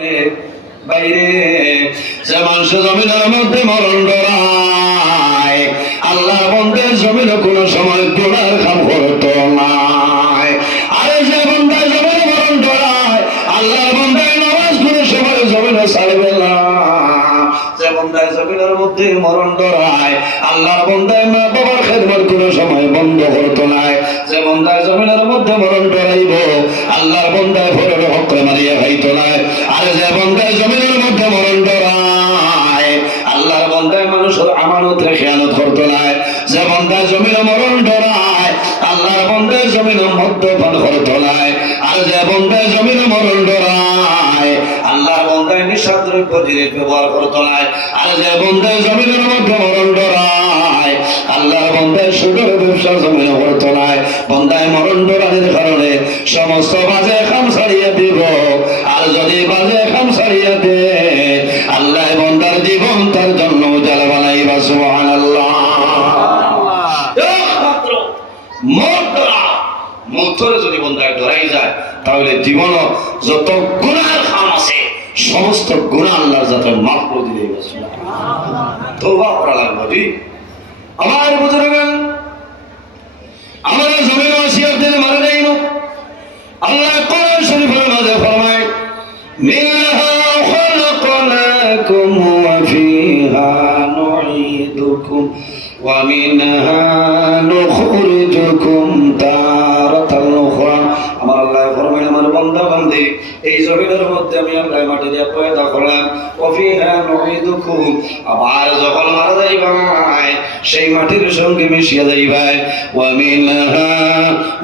বাইরে যে মানুষ জমিনের মধ্যে মরণ ডরায়, আল্লাহ বন্দের জমিনে কোনো সময় গুনার কাম করতো নাই। আরে যে বন্দায় জমিনে মরণ ডরায়, আল্লাহ বন্দায় নামাজ কোনো সময় জমিনে ছাড়বে না। যে বন্দায় জমিনের মধ্যে মরণ ডরায়, আল্লাহ বন্দায় মা বাবার খেদমত কোনো সময় বন্ধ করতো নাই। যে বন্দায় জমিনের মধ্যে মরণ ডরাইব, আল্লাহর বন্দায় ভোরের হক মারিয়া খাইতো নাই। আর যে বন্দায় জমিনের মধ্যে মরণ ডরায়, আল্লাহর বন্দায় মানুষের আমানত খেয়ানত করতো নাই। যে বন্দায় জমিনে মরণ ডরায়, আল্লাহর বন্দায় জমিনে মদ্যপান করতো নাই। আর যে বন্দায় জমিনে মরণ ডরায়, আল্লাহর বন্দায় নিঃস্বার্থ জিনিস ব্যবহার করতো নাই। আর যে বন্দায় জমিনের মধ্যে মরণ ডরায়, আল্লাহর বন্দায় সুদের ব্যবসা জমিনে করতো নাই। বন্দায় মরণ ডরানোর কারণে সমস্ত বাজে কাম ছাড়িয়ে দিব। আর যদি বাজে কাম ছাড়িয়ে দে, আল্লাহ বন্দার জীবন তার জন্য উজালা বানাইবা। সুবহানাল্লাহ। একমাত্র মৌতরে যদি বন্দায় ডরাই যায়, তাহলে জীবন যত গুনার কাম আছে সমস্ত গুনাহ আল্লাহর যাতে মাফ করে দিবে। তওবা করা লাগবে। আমার বুজুর্গগণ, আমরা জমিন ওয়াসিয়ত দিলে মারা যাই না। আল্লাহ কোরআন শরীফের মাঝে ফরমায়, মিনহা খালাকনাকুম ওয়া ফিহা নুঈদুকুম ওয়া মিনহা নুখরিজুকুম তারাতান উখরা। আমার আল্লাহ ফরমায়, আমার বান্দা বান্দি, এই জমিনের মধ্যে আমি আল্লাহ মাটি দিয়ে পয়দা করলাম। ওয়া ফিহা নুঈদুকুম, আবার যখন মারা যাইবাই সেই মাটির সঙ্গে মিশিয়ে যাইবাই। ওয়া মিনহা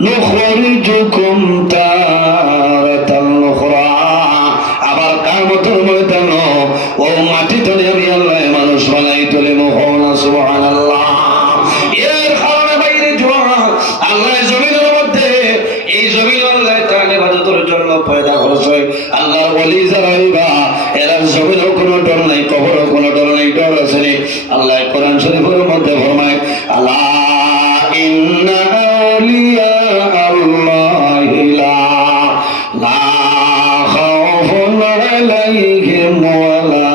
নুখরিজুকুম তারাতান উখরা, আবার কিয়ামতের ময়দান ও মাটি থেকে আমি আল্লাহ মানুষ বানাই তুলে। মুহাম্মদ সুবহানাল্লাহ। এর কারণে বাইরে জোয়ান আল্লাহ জমিনের মধ্যে, এই জমিন আল্লাহ তার ইবাদতের জন্য পয়দা করেছে। আল্লাহর ওলি যারা হইবা, এরা জমিনেও কোনো ডর নাই, কবরও কোনো ডর নাই। ডর আছে নি? আল্লাহ কোরআন শরীফের মধ্যে ফরমায়, আলা ইন্না আউলিয়া আল্লাহি লা খাউফুন আলাইহিম ওয়া লা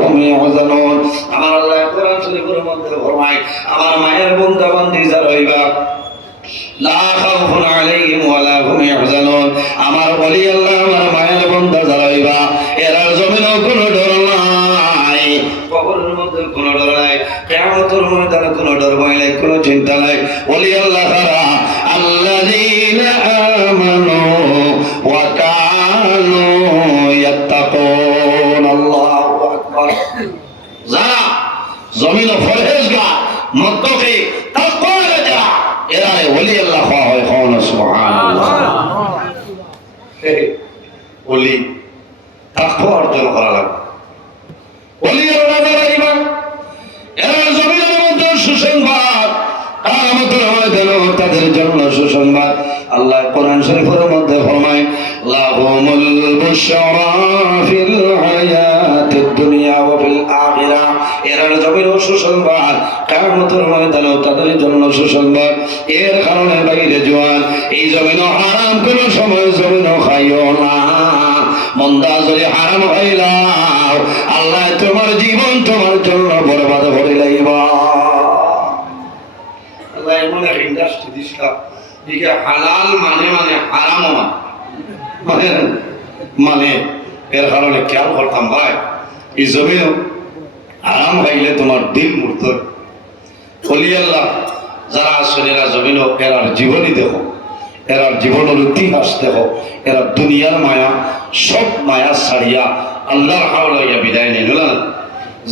হুম ইয়াহজানুন। আমার আল্লাহ কোরআন শরীফের মধ্যে ফরমায়, আমার মায়ের বান্দা বান্দি যারা হইবা, লা খাউফুন আলাইহিম ওয়া লা হুম ইয়াহজানুন। আমার ওলি আল্লাহ, আমার মায়ের বান্দা যারা হইবা, এরা জমিনেও কোনো ডর নাই, কবরের মধ্যে কোনো ডর নাই, কিয়ামতের ময়দানে কোনো ডর ভয় নাই, কোনো চিন্তা নাই। ওলি আল্লাহ কারা? আল্লাযীনা আমানু ওয়া কানু ইয়াত্তাকুন। আল্লাহু আকবার। যারা জমিনে পরহেজগার, মুত্তাকি, তাকওয়াওয়ালা যারা, এরা ওলি আল্লাহ হয়। সুবহানাল্লাহ। ওলি তাকওয়া অর্জন করা লাগবে। ওলি আল্লাহ যারা ইমান, এরা জমিনের মধ্যে সুসংবাদ, কিয়ামতের ময়দানে তাদের জন্য সুসংবাদ। আল্লাহ কোরআন শরীফের মধ্যে ফরমায়, লাহুমুল বুশরা ফিল হায়াতিদ দুনিয়া ওয়া ফিল আখিরাহ। এরা জমিনের সুসংবাদ, কিয়ামতের ময়দানে তাদের জন্য সুসংবাদ। এর কারণে বাইরে জওয়ান, এই জমিন হারাম কোন সময় জমিন খাইও না। মন্দা যদি হারাম খাইলাও, আল্লাহ তোমার জীবন তোমার জন্য বরবাদ করে লাইবা। আল্লাহ এমন এক ইন্ডাস্ট্রি দিশা, দিকে হালাল মানে হারামও মানে এর কারণে খেয়াল করতাম ভাই, এই জমিন হারাম খাইলে তোমার দিল মুর্ত। ওলি আল্লাহ যারা আসলে এরা জমিন, এরার জীবনী দেখো, এরার জীবনের ইতিহাস দেখো। এরা দুনিয়ার মায়া, সব মায়া ছাড়িয়া আল্লাহর হাওলা হইয়া বিদায় নেই।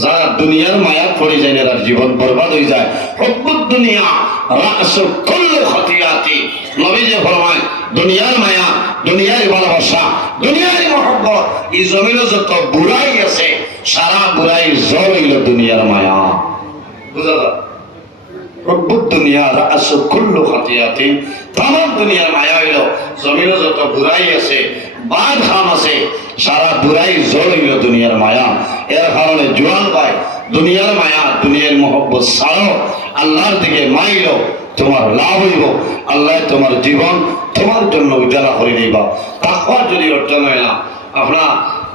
যারা দুনিয়ার মায়া পড়ে যায়, এরার জীবন বরবাদ হয়ে যায়। হুব্বুদ দুনিয়া রাসু কুল্লি খতিয়াতি। নবী যে ফরমায়, দুনিয়ার মায়া, দুনিয়ার ভালোবাসা, দুনিয়ার মহব্বত, এই জমিনে যত বুড়াই আছে, সারা বুড়াই জল হইল দুনিয়ার মায়া। বুঝা যায়? হুব্বুদ দুনিয়া রাসু কুল্লি খতিয়াতি। তামাম দুনিয়ার মায়া হইল জমিনে যত বুড়াই আছে, বাদ খাম আছে, সারা বুড়াই জল হইল দুনিয়ার মায়া। এর কারণে জোয়ান ভাই, দুনিয়ার মায়া, দুনিয়ার মহব্বত ছাড়ো, আল্লাহর দিকে মাইল, তোমার লাভ হইব। আল্লাহ তোমার জীবন তোমার জন্য উজালা করে দিবা। তাকওয়া যদি অর্জন হয় না, আপনার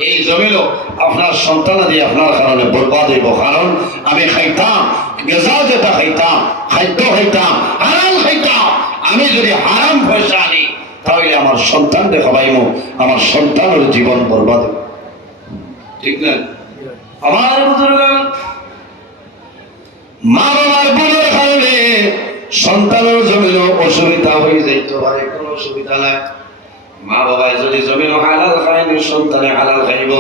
এই জমিনও আপনার সন্তানাদি আপনার কারণে বরবাদ হইব। কারণ আমি খাইতাম গেজা যেটা খাইতাম, খাদ্য খাইতাম, হারাম খাইতাম। আমি যদি হারাম পয়সা আনি তাহলে আমার সন্তানকে খাওয়াইব, আমার সন্তানের জীবন বরবাদ হইব। ঠিক না? আমার বুজুর্গ মা বাবার ভুলের কারণে সন্তানের জমিনও অসুবিধা হয়ে যাইতে পারে, কোনো অসুবিধা নাই। মা বাবায় যদি জমিন হালাল খায় সন্তানে হালাল খাইব।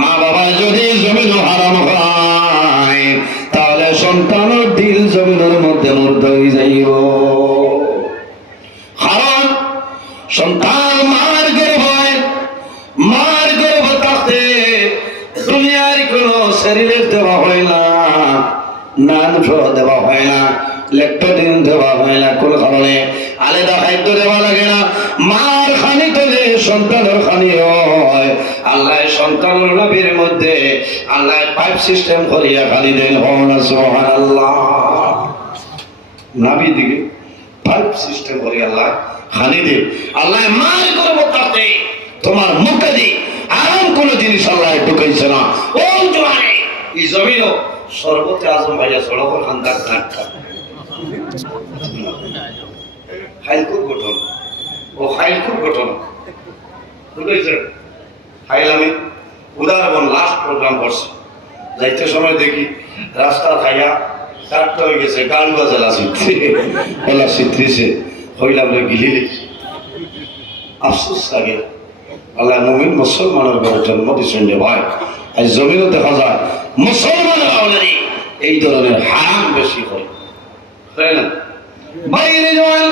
মা বাবায় যদি জমিন হারাম খায় তাহলে সন্তানের দিল জমিনের মধ্যে মূর্ত হয়ে যাইব। কারণ সন্তান মার গর্ভে, মার গর্ভ থাকতে দুনিয়ার কোনো শরীরের দেওয়া হয় না, নান দেওয়া হয় না, লেকটোডিন দেওয়া হয় না। কোন কারণে আলাদা খাদ্য দেওয়া লাগে না। মার খানি তোলে সন্তানের খানি হয়। আল্লাহ সন্তানের নবীর মধ্যে আল্লাহ পাইপ সিস্টেম করিয়া খানি দেন। সুবহানাল্লাহ। নাবি দিকে পাইপ সিস্টেম করিয়া আল্লাহ খানি দেন। আল্লাহ মার গর্ভ থাকতে তোমার মুখে দি আরাম কোন জিনিস আল্লাহ ঢুকাইছে না। ও জোয়ানে এই জমিনও সর্বতে আজম ভাইয়া সড়কের খান্দার ধাক্কা হাইকুর গঠন ও হাইকুর গঠন বুঝেছেন। হাইল আমি উদাহরণ লাস্ট প্রোগ্রাম করছি, যাইতে সময় দেখি রাস্তা খাইয়া কাটতে হয়ে গেছে, গাড়ি বাজালা সিদ্ধি ওলা সিদ্ধিছে হইলাম রে গিলি আফসোস লাগে। আল্লাহ মুমিন মুসলমানের ঘরে জন্ম দিচ্ছেন যে ভাই, আজ জমিনও দেখা যায় মুসলমানেরা অলরেডি এই ধরনের হারাম বেশি করে, তাই না? বাইরে যাওয়ার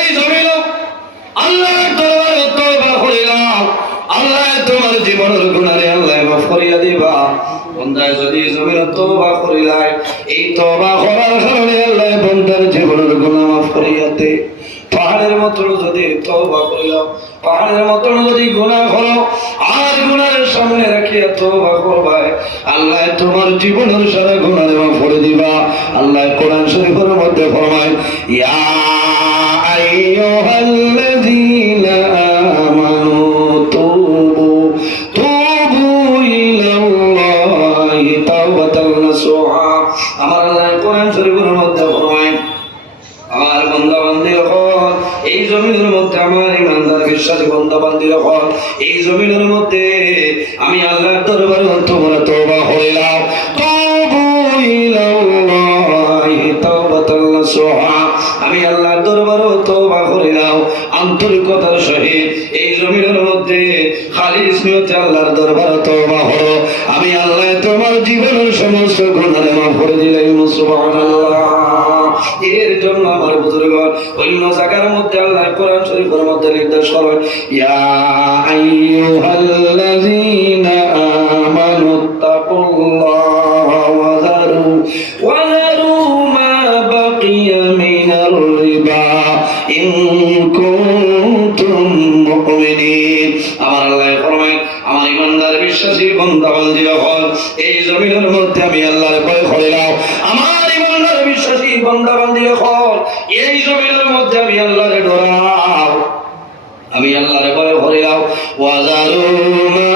এই জমিন আল্লাহ দরবারে তওবা করিলাম, আল্লাহ তোমার জীবনের গুনাহে আল্লাহ মাফ করিয়া দিবা। বন্দায় যদি জমিন তওবা করিলাই, এই তওবা করার কারণে আল্লাহ বন্দার জীবনের গুনাহ মাফ করিয়া দেয়। পাহাড়ের মতন যদি তওবা করিলাম, পাহাড়ের মতন যদি গুনাহ করো আর গুনাহের সামনে রাখিয়া তওবা করবাই, আল্লাহ তোমার জীবনের সারা গুনাহ মাফ করে দিবা। আল্লাহ কোরআন শরীফের মধ্যে ফরমায়, ইয়া আইয়ুহাল্লাযীনা আমানু তুবু ইলাল্লাহি তাওবাতান নাসুহা। আমার আল্লাহ কোরআন শরীফের মধ্যে ফরমায়, আমার বান্দা বান্দি হল এই জমিনের মধ্যে, আমার ইমানদার বিশ্বাসী বান্দা বান্দি হল এই জমিনের মধ্যে আমি আল্লাহর দরবারে তোমরা তওবা করিলাম। তুবু ইলাল্লাহি তাওবাতান নাসুহা। আমি আল্লাহর দরবারে তওবা করিলাম আন্তরিকতার সহিত। এই জমিনের মধ্যে খালিস নিয়তে আল্লাহর দরবারে তওবা করো, আমি আল্লাহ তোমার জীবনের সমস্ত গুনাহ মাফ করে দিলাম। সুবহানাল্লাহ। এর জন্য আমার বুজুর্গ অন্য জায়গার মধ্যে আল্লাহ কোরআন শরীফের মধ্যে নির্দেশ করেন, ইয়া আইয়ুহাল্লাযীনা আমানুত্তাকুল্লাহা ওয়া যারু মা বাকিয়া মিনার রিবা ইন কুনতুম মুমিনিন। আমার আল্লাহ ফরমায়, আমার ইমানদার বিশ্বাসী বান্দা বান্দী হল এই জমিনের মধ্যে আমি আল্লাহর ভয় করিলাম। আমার ইমানদার বিশ্বাসী বান্দা বান্দী হল এই জমিনের মধ্যে আমি আল্লাহরে ডরাও, আমি আল্লাহরে ভয় করিলাম। ওয়া যারু মা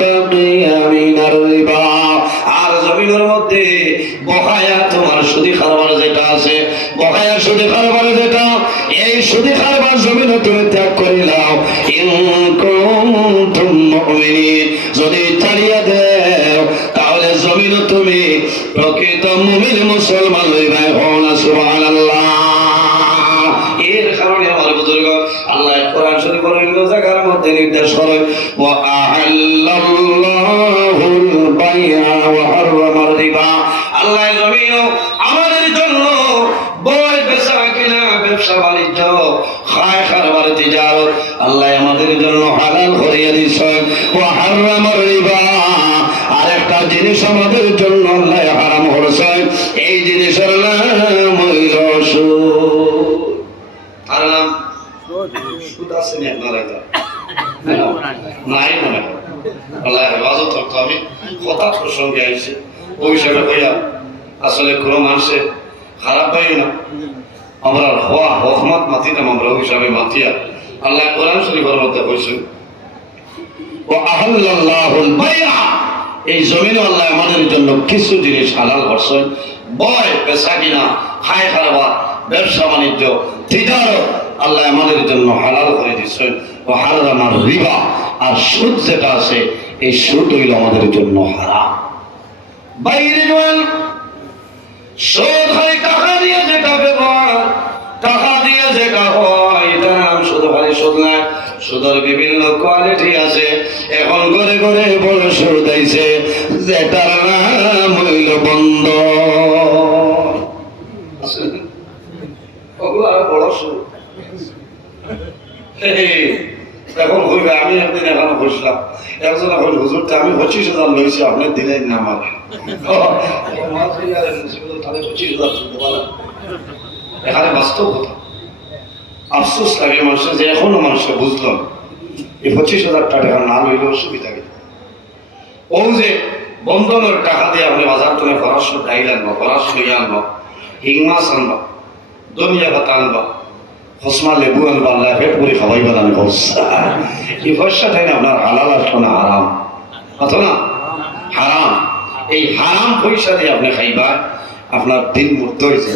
বাকিয়া মিনার রিবা। আর জমিনের মধ্যে বকায়া তোমার সুদি কারবার যেটা আছে, বকায়া সুদি কারবার যেটা, এই সুদি কারবার জমিনে তুমি ত্যাগ করিলাও। ইন কুনতুম মুমিনিন। যদি ছাড়িয়া দেও তাহলে জমিনে তুমি প্রকৃত মুমিন মুসলমান হইবা। সুবহানাল্লাহ। এর কারণে আমার বুজুর্গ আল্লাহ কোরআন শরীফের অন্য জায়গার মধ্যে নির্দেশ করেন, ওয়া আহাল্লাল্লাহুল বাইআ ওয়া হারামার রিবা। আল্লাহ জমিন আমাদের জন্য বয় বেচা কিনা, ব্যবসা বাণিজ্য, খায় কারবার, তিজারত আল্লাহ আমাদের জন্য হালাল করিয়া দিয়েছেন। ওয়া হারামার রিবা। আরেকটা জিনিস আমাদের জন্য আল্লাহ হারাম করেছেন, এই জিনিসের নাম হইল সুদ। আর নাম সুদ আছে না আপনারা? নাই মনে হয়। আল্লাহ হেফাজত করতে হবে। কথা প্রসঙ্গে আইছে ওই হিসাবে হইয়া আসলে কোনো মানুষের খারাপ পাই না, আমরা হওয়া হকমত মাতিতাম, আমরা ওই হিসাবে মাতিয়া। আল্লাহ কোরআন শরীফের মধ্যে কইছেন, ওয়া আহাল্লাল্লাহুল বাইআ, এই জমিনে আল্লাহ আমাদের জন্য কিছু জিনিস হালাল করছেন। বয় পেশা কিনা, খায় খাওয়া, ব্যবসা বাণিজ্য, তিজারত আল্লাহ আমাদের জন্য হালাল করে দিচ্ছেন। ও হারামার রিবা, আর সুদ যেটা আছে এই সুদ হইল আমাদের জন্য হারাম। বাইরে জোয়ান সুদ হয় টাকা দিয়ে যেটা ব্যবহার, টাকা দিয়ে যেটা হয় এটা নাম সুদ। হয় সুদ না, সুদের বিভিন্ন কোয়ালিটি আছে। এখন ঘরে ঘরে বড় সুদ আইছে যেটার নাম হইল বন্ধ। বড় সুদ এখন হইবে। আমি একদিন এখানে বসলাম, একজন এখন হুজুরটা আমি 25,000 লইছি, আপনি দিলেন না আমার। এখানে বাস্তব কথা, আফসোস লাগে মানুষের যে এখনো মানুষকে বুঝলাম এই 25,000 টাকা না লইলে অসুবিধা কি। ও যে বন্ধনের টাকা দিয়ে আপনি বাজার তুলে পরাশ ডাইল আনবো, পরাশ লইয়া আনবো, হিং মাছ আনবো, দমিয়া ভাতা আনবো, হসমা লেবু আনবো, আল্লাহ পেট করে খাওয়াই বানানো অবস্থা। এই পয়সা তাই না আপনার হালাল আসলো না হারাম অত না হারাম। এই হারাম পয়সা দিয়ে আপনি খাইবা, আপনার দিন মুক্ত হয়েছে।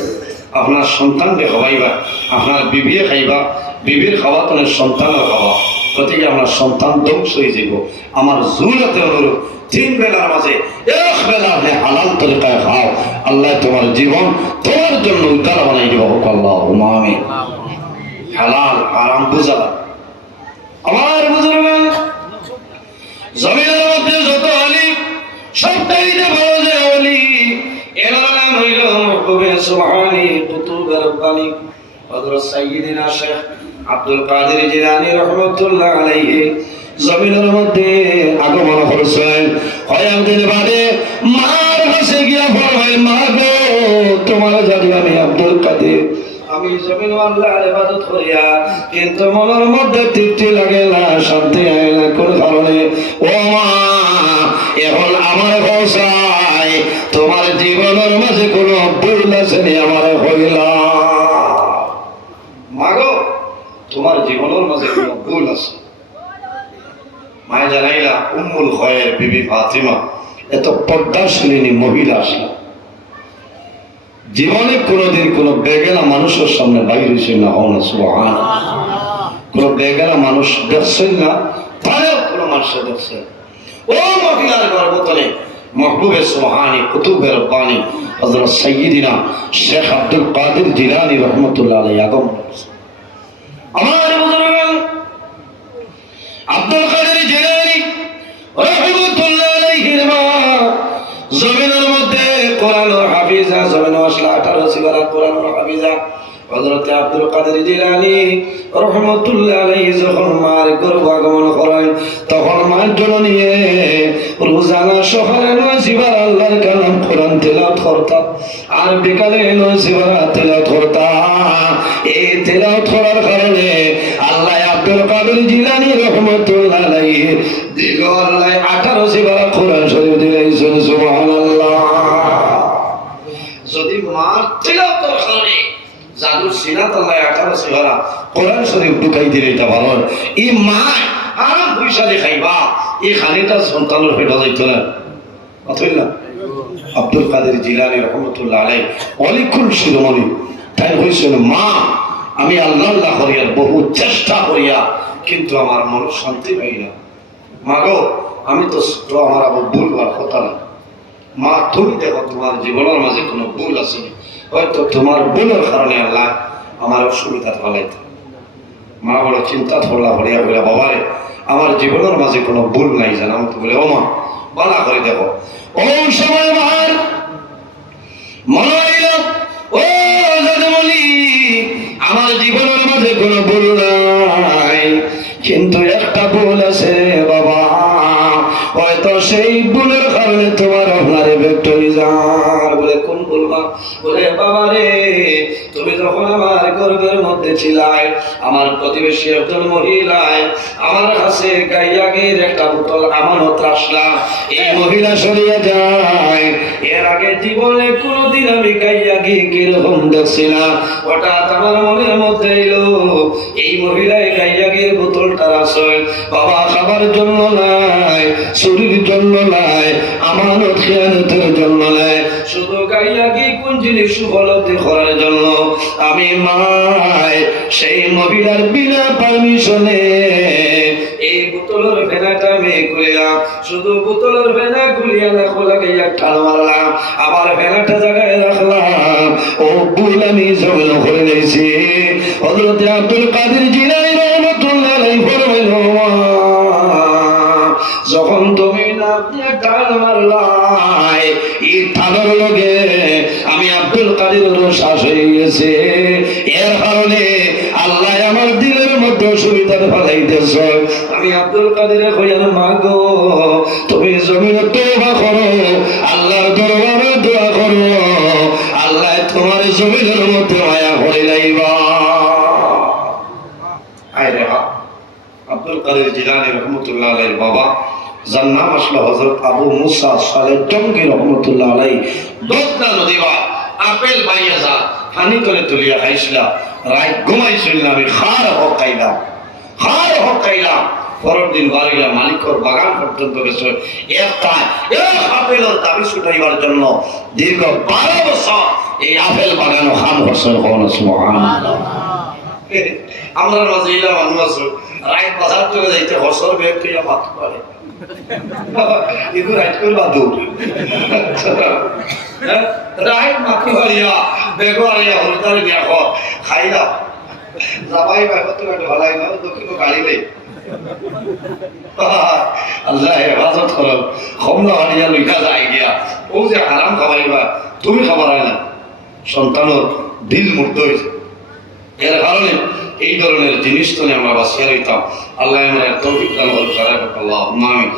আপনার সন্তানকে খাওয়াইবা, আপনার বিবিয়ে খাইবা, বিবির খাওয়া তোমার সন্তানও খাওয়া, গতিকে আপনার সন্তান ধ্বংস হয়ে যাব। আমার জুলাতে অনুরোধ, 3 বেলার মাঝে 1 বেলা আপনি হালাল তরিকায় খাও, আল্লাহ তোমার জীবন তোমার জন্য উদ্ধার বানাই দিব। আল্লাহুম্মা আমিন। হালাল হারাম বুঝা আমার বুজুর্গ, জমিনের মধ্যে যত আলী সবটাইতে বড় যে আলী, এর নাম হইল মাহবুবে সুবহানী কুতুবে রব্বানী হযরত সাইয়্যিদিনা শেখ আব্দুল কাদের জিলানী রাহমাতুল্লাহ আলাইহি। জমিনের মধ্যে আগমন করেছেন। কয়েকদিন বাদে মার কাছে গিয়া ফরমায়, মা গো তোমার জানি আমি আব্দুল কাদের, আমি জমিন আল্লাহর ইবাদত করিয়া কিন্তু মনের মধ্যে তৃপ্তি লাগে না, শান্তি হয় না। কোন কারণে? ও মা, এখন আমার ভাষায় তোমার জীবনের মাঝে কোনো ভুল আছে নি? আমার হইলা মাগো তোমার জীবনের মাঝে কোনো ভুল আছে? মায়ে জানাইলা উম্মুল খয়ের বিবি ফাতিমা এত পর্দাশীলিনী মহিলা আসলা, জীবনে কোনোদিন কোন বেগেলা মানুষের সামনে বাইর হয়েছে না। হও না সুবহানাল্লাহ। কোন বেগেলা মানুষ দেখছেন না, তারেও কোন মানুষের দেখছেন। ও মহিলার গর্ভতলে মাহবুবে সুবহানী কুতুবে রব্বানী হযরত সাইয়্যিদিনা শেখ আব্দুল কাদের জিলানী রাহমাতুল্লাহ আলাইহি আগমন করেছে। আমার বুজুর্গ আব্দুল কাদের জিলানী রাহমাতুল্লাহ আলাইহির মা জমিনের মধ্যে কোরআনের হাফিজা, জমিনে আসলা 18 সিবারা কোরআনের হাফিজা হযরত আব্দুল কাদের জিলানী রাহমাতুল্লাহ আলাইহি যখন মার গর্ভ আগমন করেন, তখন মার জন্য নিয়ে রোজানা সকালে 9 সিবার আল্লাহর কালাম কোরআন তেলাওয়াত করতাম, আর বিকালে 9 সিবার তেলাওয়াত করতাম। এই তেলাওয়াত করার কারণে আল্লাহ আব্দুল কাদের জিলানী রাহমাতুল্লাহ আলাইহি দীর্ঘ আল্লাহ 18 সিবার কোরআন শরীফ দিলেন। সুবহানাল্লাহ। যদি মার তেলাওয়াতের কারণে জাদুর সিনাত আল্লাহ 18 সিবারা কোরআন শরীফ ঢুকাই দিলে তা ভালো। এই মা আরাম পয়সা দিয়ে খাইবা, এই খানিটা সন্তানের পেটে যাইত না। অথই না আব্দুল কাদের জিলানী রাহমাতুল্লাহ আলাইহি অলিকুল শিরোমণি তাই হয়েছিল, মা আমি আল্লাহ আল্লাহ করিয়া বহু চেষ্টা করিয়া কিন্তু আমার মন শান্তি পাই না। মা গো আমি তো আমার আবার ভুল হওয়ার কথা না। মা তুমি দেখো তোমার জীবনের মাঝে কোনো ভুল আছে, হয়তো তোমার ভুলের কারণে আল্লাহ আমার অসুবিধা ফলাইতে। মা বড় চিন্তা ধরলা হরিয়া বলে, বাবারে আমার জীবনের মাঝে কোনো ভুল নাই জানা। তো বলে ও মা বালা করে দেখো। ও সময় মার মনে হইল ও জাদমলি আমার জীবনের মাঝে কোনো ভুল নাই, কিন্তু একটা ভুল আছে বাবা, হয়তো সেই ভুলের কারণে তোমার আপনারে ভেক্টরি যার। বলে কোন ভুল মা? বলে বাবা রে তুমি যখন আমার গর্ভের মধ্যে ছিলাই, আমার প্রতিবেশী একজন মহিলায় আমার কাছে গাইয়াগের একটা বোতল আমানত রাখলাম, এই মহিলা সরিয়ে যায়। এর আগে জীবনে কোনোদিন আমি গাইয়াগি কিরকম দেখছি না। হঠাৎ আমার মনের মধ্যে এলো এই মহিলায় গাইয়াগের বোতলটা রাখছে বাবা খাবার জন্য না, চুরির জন্য নয়, আমানত খেয়ানতের জন্য নয়, শুধু গাইয়া কি কোন জিনিস উপলব্ধি করার জন্য আমি মায় সেই মহিলার বিনা পারমিশনে এই বোতলের ফেনাটা আমি খুলিলাম। শুধু বোতলের ফেনা খুলিয়া না খোলা গাইয়া টাল মারলাম, আবার ফেনাটা জায়গায় রাখলাম। ও ভুল আমি জমিন করে নিয়েছি। হযরত আব্দুল কাদের জিলানী রাহমাতুল্লাহ আলাইহি ফরমাইল, যখন তুমি না দিয়া টাল মারলাই, এই টালের লগে আমি আব্দুল কাদের শ্বাস হয়ে গেছে। এর কারণে আল্লাহ আমার দিলের মধ্যে সুবিধা ফেলাইতেছ। আমি আব্দুল কাদের কইয়ার মাগো, তুমি জমিনে তওবা করো, আল্লাহর দরবারে দোয়া করো, আল্লাহ তোমার জমিনের মধ্যে মায়া করে লাইবা। আরে আব্দুল কাদের জিলানী রহমতুল্লাহ আলাইহির বাবা যার নাম আসলো হযরত আবু মুসা সালেহ টঙ্গী রহমতুল্লাহ আলাইহি, দোদনা নদীবা আপেল বাইয়া যা পানি করে তুলিয়া খাইছিলাম, রাত ঘুমাইছিল না, আমি খার হকাইলাম। পরের দিন বাড়িলা মালিকর বাগান পর্যন্ত গেছে, একটা আপেলের দাবি ছুটাইবার জন্য দীর্ঘ 12 বছর এই আপেল বাগানও খাম করছেন। সুবহানাল্লাহ। আমরা মাঝে ইলা মানুষ আছো, রাত বাজার থেকে যাইতে বছর বেগ থেকে মাথা পারে রাইট করবা দৌড় রাইট মাথা পারিয়া বেগরিয়া হলতার বিয়া খাইলা যাবাই বাইরে তো ভালাই না, দক্ষিণ গাড়ি নেই। আল্লাহ হেফাজত করো, কমলা হারিয়া লইকা যায় গিয়া ও যে হারাম খাবাইবা তুমি খাবার হয় না, সন্তানের দিল মুক্ত হয়েছে। এর কারণে এই ধরনের জিনিস তো আমরা বাঁচিয়ে রইতাম। আল্লাহ আমার তৌফিক দান করুন। আল্লাহুম্মা আমিন।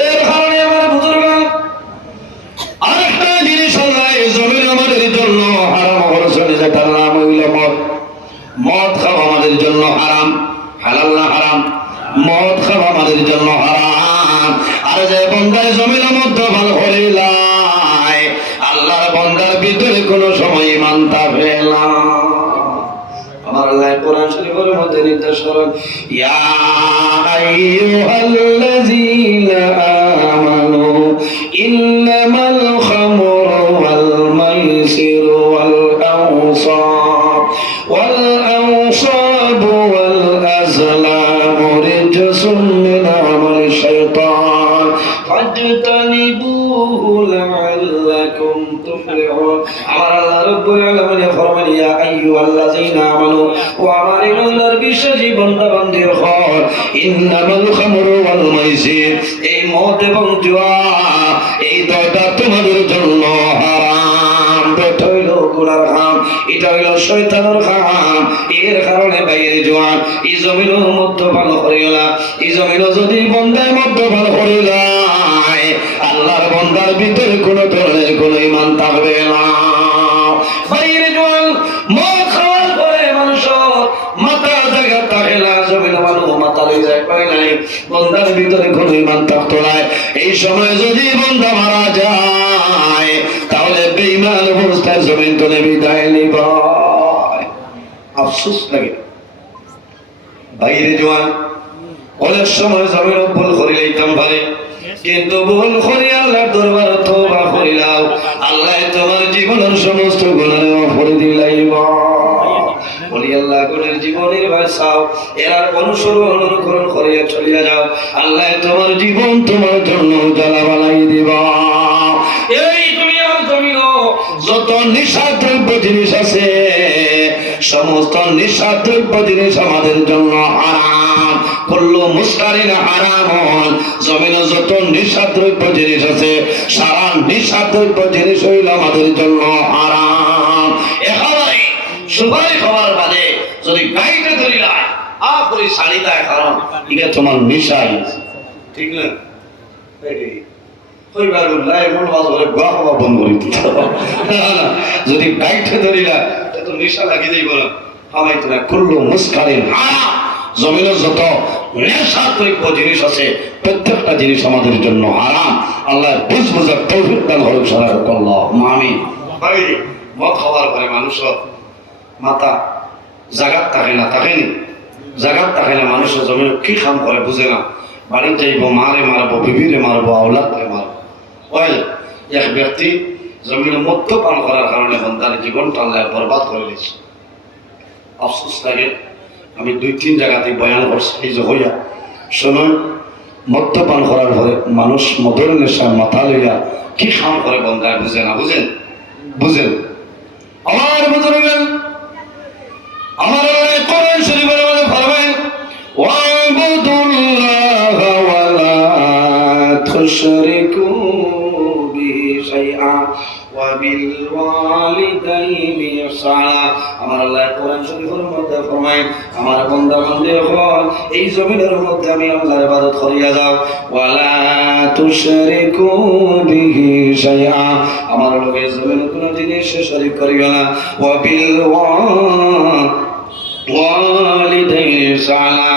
এর কারণে আমার বুজুর্গগণ আরেকটা জিনিস আল্লাহ এই জমিন আমাদের জন্য হারাম করেছেন, যেটার নাম হইল মদ। মদ খাওয়া আমাদের জন্য হারাম। হালাল না হারাম? মদ খাওয়া আমাদের জন্য হারাম। আর যে বন্দায় জমির মধ্যে ভালো হইলাই, আল্লাহর বন্দার ভিতরে কোনো সময় ঈমান থাকবে না। আমার আল্লাহ কোরআন শরীফের মধ্যে নির্দেশ করেন, ইয়া আইয়ুহাল্লাযীনা আমানু ইন্নামাল খামরু ওয়াল মাইসিরু ওয়াল আনসাবু ওয়াল আজলামু রিজসুম মিন আমালি শাইতান ফাজতানিবুহু লাআল্লাকুম তুফলিহুন। আমার আল্লাহ রাব্বুল আলামিন ফরমান, ইয়া আইয়ুহাল্লাযীনা আমানু, ও আমার ইমানদার বিশ্বাসী বান্দা বান্দীর হল, ইন্নামাল খামরু ওয়াল মাইসির, এই মদ এবং জুয়া এই দুইটা তোমাদের জন্য হারাম। এটা হইল গুনার কাম, এটা হইল শয়তানের কাম। এর কারণে বাইরে জোয়ান এই জমিনের মধ্যে ভালো করিলা, এই জমিনও যদি বন্দায় মধ্যে ভালো করিলাই, আল্লাহর বন্দার ভিতরে কোনো ধরনের কোনো ঈমান থাকবে না। বাইরে জোয়ান মদ খাওয়ার পরে মানুষের মাথা জায়গা থাকে না, জমিন মানুষ মাথা লই যায় পায় নাই, বন্দার ভিতরে কোনো ঈমান থাকতো না। এই সময় যদি বন্দা মারা যায়, তাহলে বেঈমান অবস্থায় জমিন তলে বিদায় নিব। আফসোস লাগে বাইরে জোয়ান অনেক সময় জমিন ভুল করে লইতাম পারে, কিন্তু ভুল করি আল্লাহর দরবারে তওবা করিলাম, আল্লাহ তোমার জীবনের সমস্ত গুনাহ মাফ করে দিলাইব। বলি আল্লাহ গুণের জীবনের ভাষাও এর অনুকরণ করিয়া চলিয়া যাও, আল্লাহ তোমার জীবন তোমার জন্য জ্বালা বানাই দিব। এই দুনিয়ার জমিন যত নিষিদ্ধ জিনিস আছে, সমস্ত নিষিদ্ধ জিনিস আমাদের জন্য হারাম। কুল্লু মুসকারিন হারাম। জমিনে যত নিষিদ্ধ জিনিস আছে, সারা নিষিদ্ধ জিনিস হইল আমাদের জন্য হারাম। একেবারে সুপারি খাবার বাদে যদি গাইতে ধরিলা আপনি শাড়ি দেয়, কারণ এটা তোমার নিশাই, ঠিক না? যদি গাইতে ধরিলা তো নিশা লাগি যাইব না। হামাইতো না কুল্লু মুসকারিন হারাম। জমিনের যত নেশাদ্রব্য জিনিস আছে, প্রত্যেকটা জিনিস আমাদের জন্য হারাম। আল্লাহ বুঝ বুঝার তৌফিক দান করুন। আল্লাহুম্মা আমিন। বাইরে মদ খাওয়ার পরে মানুষের মাথা জাগাত থাকে না, থাকেনি জাগাত থাকে না, মানুষের জমিনে কি কাম করে বুঝে না। বাড়ি যাইব, মারে মারবো, বিবিরে মারবো, আওলাদকে মারবো। ওই এক ব্যক্তি জমিনে মদ্যপান করার কারণে তার জীবনটা আল্লাহ বরবাদ করে দিয়েছে। আফসোস লাগে, আমি 2-3 জায়গাতে বয়ান করছি এই যে হইয়া শুনুন, মদ্যপান করার পরে মানুষ মদের নেশায় মাথা লইয়া কি কাম করে বন্ধায় বুঝে না, বুঝেন বুঝেন আমার বুঝলেন। আমার কোরআন শরীফের মধ্যে ফরমান ওয়াবুদুল্লাহ ওয়া লা তুশরিকু বিহি শাইআ ওয়া বিল ওয়ালিদাইনি ইহসানা। আমার আল্লাহ কোরআন শরীফের মধ্যে ফরমায় আমার বান্দা বান্দী হল এই জমিনের মধ্যে আমি আল্লাহর ইবাদত করিয়া যাও, ওয়া লা তুশরিকু বিহি শাইআ, আমার লগে জমিনে কোনো জিনিস শরীক করিও না, ওয়া বিল ওয়ালিদাইনি ইহসানা।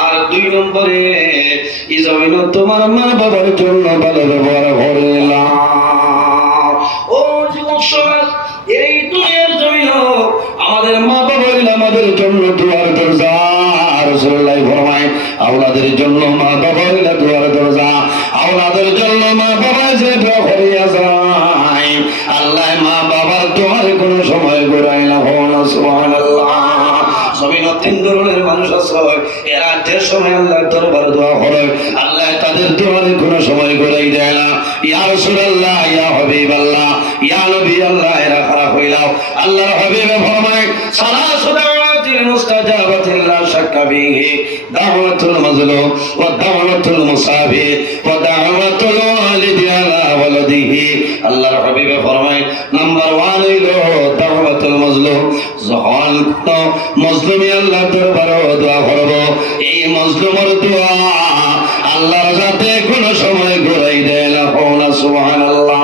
আর 2 নম্বরে এই জমিনে তোমার মা বাবার জন্য ভালো ব্যবহার করলা। ও যুবক সমাজ, এই দুনিয়ার জমিনে আমাদের মা বাবা হইল আমাদের জন্য দুয়ার দরজা। রাসূলুল্লাহ ফরমায় আওলাদের জন্য মা বাবা হইল দুয়ার দরজা। আওলাদের জন্য মা বাবা যে দোয়া করিয়া যায়, আল্লাহ মা বাবার দোয়ার কোনো সময় ঘুরায় না। সুবহানাল্লাহ। জমিনে 3 ধরনের মানুষ আছে, এরা যে সময় আল্লাহর দরবারে দোয়া করে আল্লাহ তাদের দোয়ারে কোনো সময় ঘুরাই দেয় না। ইয়া রাসূলুল্লাহ, ইয়া হাবিবাল্লাহ, ইয়া নবী আল্লাহ, এরা খারাপ হইলাও। আল্লাহর হাবিবে ফরমায় সালাসু দাওয়াতিল মুস্তাজাবাতিল লা শাক্কা ফিহি দাওয়াতুল মাজলুম ওয়া দাওয়াতুল মুসাফির ওয়া দাওয়াতুল ওয়ালিদি আলা ওয়ালাদিহি। আল্লাহর হাবিবে ফরমায় নাম্বার 1 হইলো দাওয়াতুল মাজলুম। যখন কোন মজলুমি আল্লাহর দরবারে দোয়া করব, এই মজলুমের দোয়া আল্লাহর কাছে কোনো সময় ঘুরাই দেয় না। সুবহানাল্লাহ।